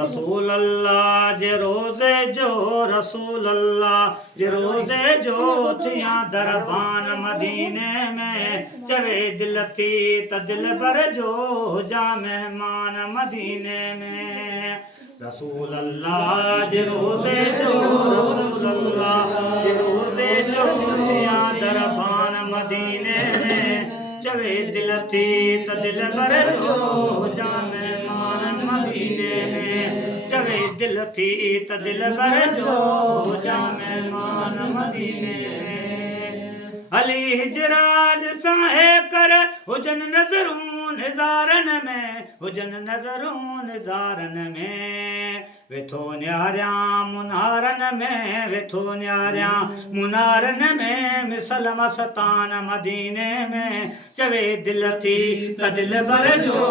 रसूल अल्लाह जे रोज़े जो रसूल अल्लाह जे रोज़े जो थियां दरबान मदीने में चवे दिल थी त दिल भर जो जा मेहमान मदीने में रसूल अल्लाह जे रोज़े जो रसूल अल्लाह जे रोज़े जो थियां दरबान मदीने में चवे दिल थी त दिल भर जो जा मेहमान मदीने में चवे दिल थी त दिल भर जो जा मेहमान मदीने में अली हिजराज साहे कर हुजन नज़रूं निज़ारन में हुजन नज़रूं निज़ारन में वेठो न्यारियां मुनारन में वेठो न्यारियां मुनारन में मिसल मस्तान मदीने में चवे दिल थी त दिल भर जो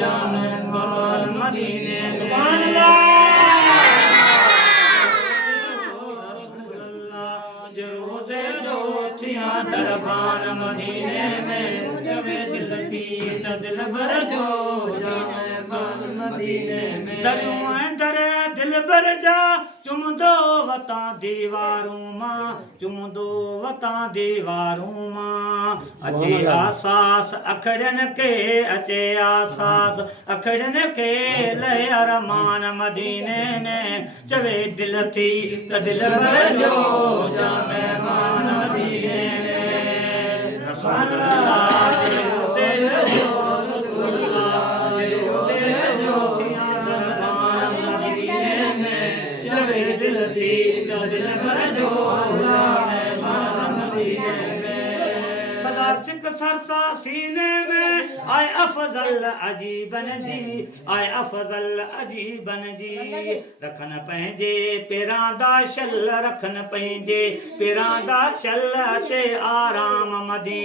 जा मेहमान मदीने में जो रोज़े जो थियां दरबान मदीने में चवे दिल थी त दिल भर जो जा मेहमान मदीने में दर दिल भर जा चुमदो वता दीवारूं मां चुमदो वता दीवारूं मां अचे आसास अखड़न के अचे आसास अखड़न के लहे अरमान मदीने में चवे दिल थी त दिल भर जो जा मेहमान मदीने में रसूल अल्लाह जे रोज़े जो रसूल अल्लाह जे रोज़े जो दरबान मदीने में चवे दिल थी त दिल भर जो जा मेहमान मदीने में सदा सिक सरसा सीने में आए अफजल अजीबन जी आए अफजल अजीबन जी रखन पंहिंजे पेरां दा शल रखन पंहिंजे पेरां दा शल अचे आराम मदीने